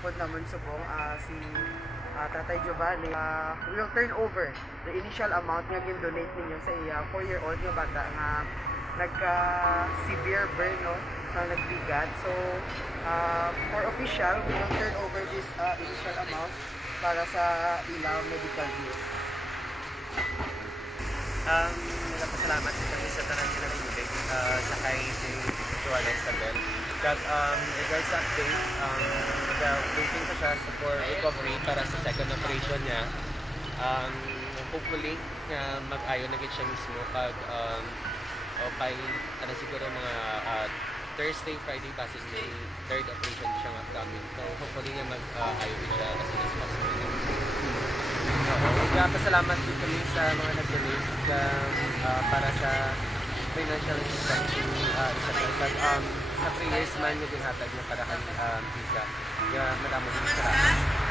upod naman subong si Tatay Giovanni will turn over the initial amount nga gin-donate ninyo sa iya 4-year-old nga bata nga nagka-severe burn no, na nagbigat. So, for official, we will turn over this initial amount para sa ilang medical bills. Nagpasalamat din kami sa tanan sila ng Ubig sa kay Joanna Isabel. Because regards sa update, waiting pa siya for recovery para sa second operation niya. Hopefully, mag-ayon na siya mismo pag by siguro mga Thursday, Friday passes na yung third operation siya upcoming. So hopefully nga mag-ayon siya as soon as possible. Nagpasalamat din kami sa mga nag-donate para sa financial assistance Isabel. Sa 3 years man yung ginhatag na para kang visa. Kaya madamo din salamat.